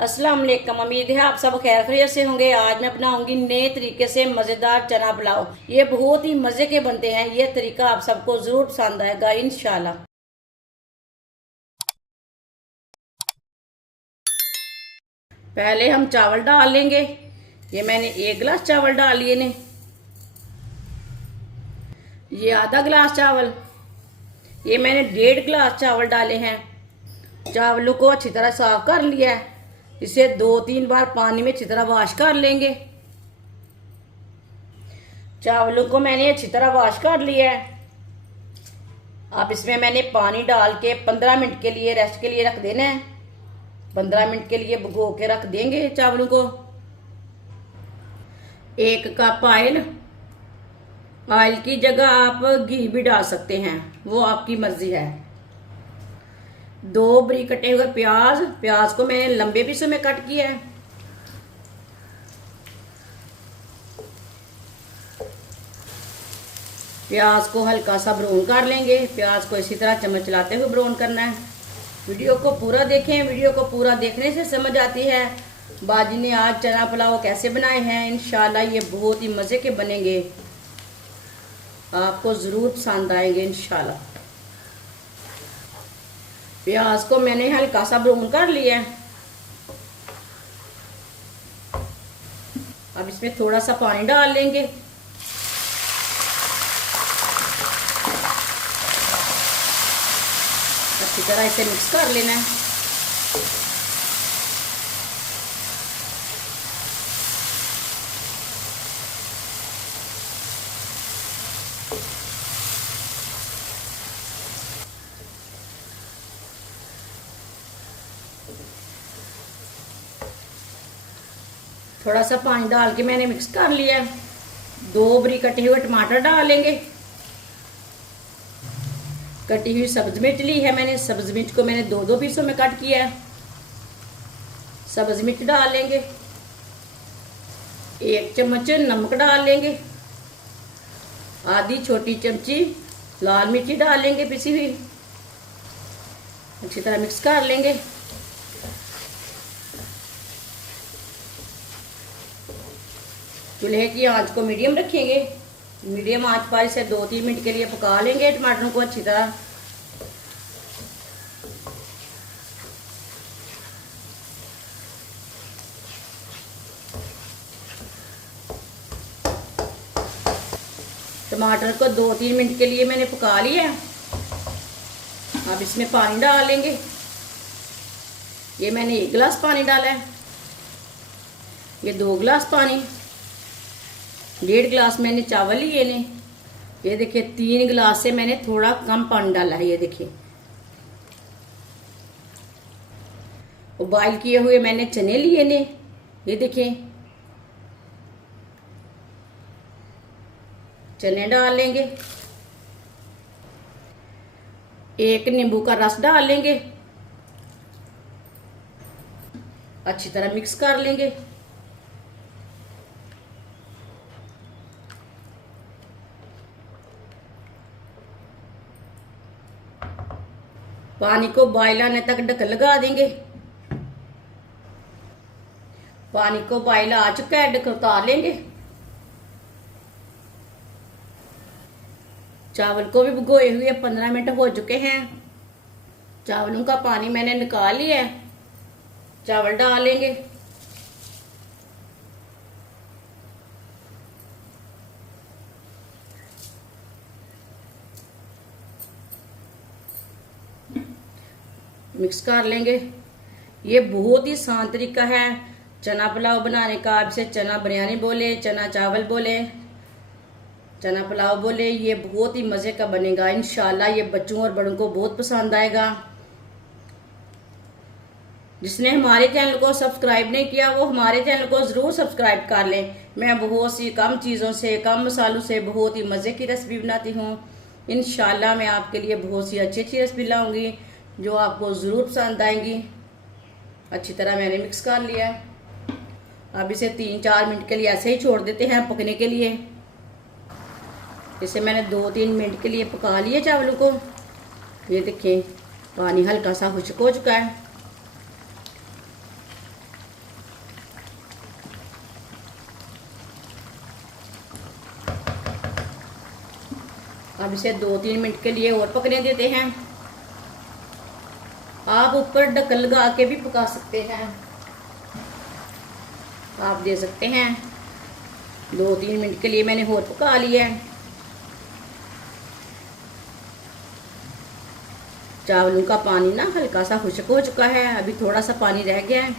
अस्सलाम वालेकुम। उम्मीद है आप सब खैर खैरियत से होंगे। आज मैं बनाऊंगी नए तरीके से मज़ेदार चना पुलाव। ये बहुत ही मज़े के बनते हैं। ये तरीका आप सबको ज़रूर पसंद आएगा इंशाल्लाह। पहले हम चावल डाल लेंगे। ये मैंने 1 गिलास चावल डाल लिए ने। ये आधा गिलास चावल। ये मैंने 1.5 गिलास चावल डाले हैं। चावलों को अच्छी तरह साफ कर लिया है। इसे 2-3 बार पानी में अच्छी तरह वॉश कर लेंगे। चावलों को मैंने अच्छी तरह वॉश कर लिया है। अब इसमें मैंने पानी डाल के 15 मिनट के लिए रेस्ट के लिए रख देना है। 15 मिनट के लिए भिगो के रख देंगे चावलों को। 1 कप ऑयल। ऑयल की जगह आप घी भी डाल सकते हैं, वो आपकी मर्जी है। 2 बारीक कटे हुए प्याज। प्याज को मैंने लंबे पीसों में कट किया है। प्याज को हल्का सा ब्राउन कर लेंगे। प्याज को इसी तरह चम्मच चलाते हुए ब्राउन करना है। वीडियो को पूरा देखें। वीडियो को पूरा देखने से समझ आती है बाजी ने आज चना पुलाव कैसे बनाए हैं। इंशाल्लाह ये बहुत ही मज़े के बनेंगे, आपको ज़रूर पसंद आएंगे इंशाल्लाह। प्याज को मैंने हल्का सा ब्राउन कर लिया है। अब इसमें थोड़ा सा पानी डाल लेंगे। अच्छी तरह इसे मिक्स कर लेना है। थोड़ा सा पानी डाल के मैंने मिक्स कर लिया। 2 बारीक कटे हुए टमाटर डाल लेंगे। कटी हुई सब्ज मिर्च ली है मैंने। सब्ज मिर्च को मैंने 2-2 पीसों में कट किया है। सब्ज मिर्च डाल लेंगे। 1 चम्मच नमक डाल लेंगे। आधी छोटी चमची लाल मिर्ची डाल लेंगे पिसी हुई। अच्छी तरह मिक्स कर लेंगे। चूल्हे की आंच को मीडियम रखेंगे। मीडियम आंच पर इसे 2-3 मिनट के लिए पका लेंगे टमाटरों को अच्छी तरह। टमाटर को 2-3 मिनट के लिए मैंने पका लिया। अब इसमें पानी डाल लेंगे। ये मैंने 1 गिलास पानी डाला है। ये 2 गिलास पानी। 1.5 गिलास मैंने चावल लिए ने। ये देखिए 3 गिलास से मैंने थोड़ा कम पानी डाला है। ये देखिए बॉइल किए हुए मैंने चने लिए ने। ये देखिए चने डाल लेंगे। 1 नींबू का रस डाल लेंगे। अच्छी तरह मिक्स कर लेंगे। पानी को बॉयल आने तक ढक्कन लगा देंगे। पानी को बॉयल आ चुका है, ढक्कन उतार लेंगे। चावल को भी भिगोए हुए 15 मिनट हो चुके हैं। चावलों का पानी मैंने निकाल लिया है। चावल डाल लेंगे। मिक्स कर लेंगे। ये बहुत ही आसान तरीका है चना पुलाव बनाने का। आप इसे चना बिरयानी बोले, चना चावल बोले, चना पुलाव बोले, ये बहुत ही मज़े का बनेगा इंशाल्लाह। ये बच्चों और बड़ों को बहुत पसंद आएगा। जिसने हमारे चैनल को सब्सक्राइब नहीं किया वो हमारे चैनल को ज़रूर सब्सक्राइब कर लें। मैं बहुत सी कम चीज़ों से, कम मसालों से बहुत ही मज़े की रेसिपी बनाती हूँ। इंशाल्लाह मैं आपके लिए बहुत सी अच्छी अच्छी रेसिपी लाऊंगी जो आपको ज़रूर पसंद आएंगी। अच्छी तरह मैंने मिक्स कर लिया है। अब इसे 3-4 मिनट के लिए ऐसे ही छोड़ देते हैं पकने के लिए। इसे मैंने 2-3 मिनट के लिए पका लिए चावलों को। ये देखिए पानी हल्का सा खुश्क हो चुका है। अब इसे 2-3 मिनट के लिए और पकने देते हैं। आप ऊपर ढक्कन लगा के भी पका सकते हैं। आप दे सकते हैं 2-3 मिनट के लिए मैंने और पका लिया है। चावलों का पानी ना हल्का सा खुश्क हो चुका है, अभी थोड़ा सा पानी रह गया है।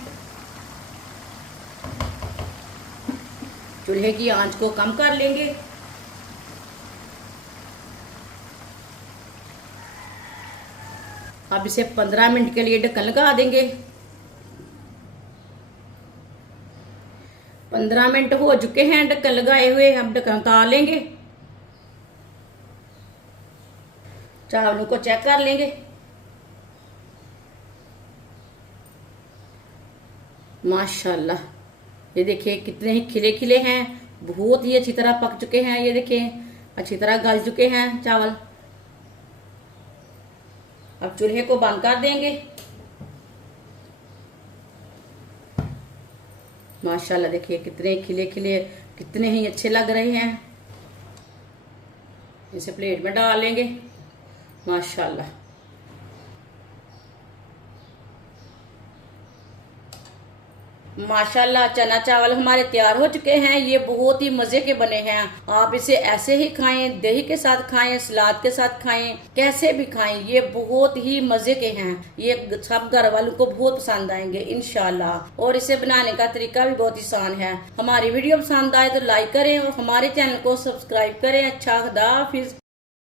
चूल्हे की आंच को कम कर लेंगे। अब इसे 15 मिनट के लिए ढक्कन लगा देंगे। 15 मिनट हो चुके हैं ढक्कन लगाए हुए। अब ढक्कन उतार लेंगे, चावलों को चेक कर लेंगे। माशाल्लाह, ये देखिए कितने ही खिले खिले हैं, बहुत ही अच्छी तरह पक चुके हैं। ये देखिए अच्छी तरह गल चुके हैं चावल। अब चूल्हे को बंद कर देंगे। माशाल्लाह देखिए कितने खिले खिले, कितने ही अच्छे लग रहे हैं। इसे प्लेट में डाल लेंगे। माशाल्लाह, माशाल्लाह चना चावल हमारे तैयार हो चुके हैं। ये बहुत ही मजे के बने हैं। आप इसे ऐसे ही खाएं, दही के साथ खाएं, सलाद के साथ खाएं, कैसे भी खाएं, ये बहुत ही मजे के हैं। ये सब घर वालों को बहुत पसंद आएंगे इंशाल्लाह। और इसे बनाने का तरीका भी बहुत आसान है। हमारी वीडियो पसंद आए तो लाइक करें और हमारे चैनल को सब्सक्राइब करें। अच्छा, खुदा हाफिज।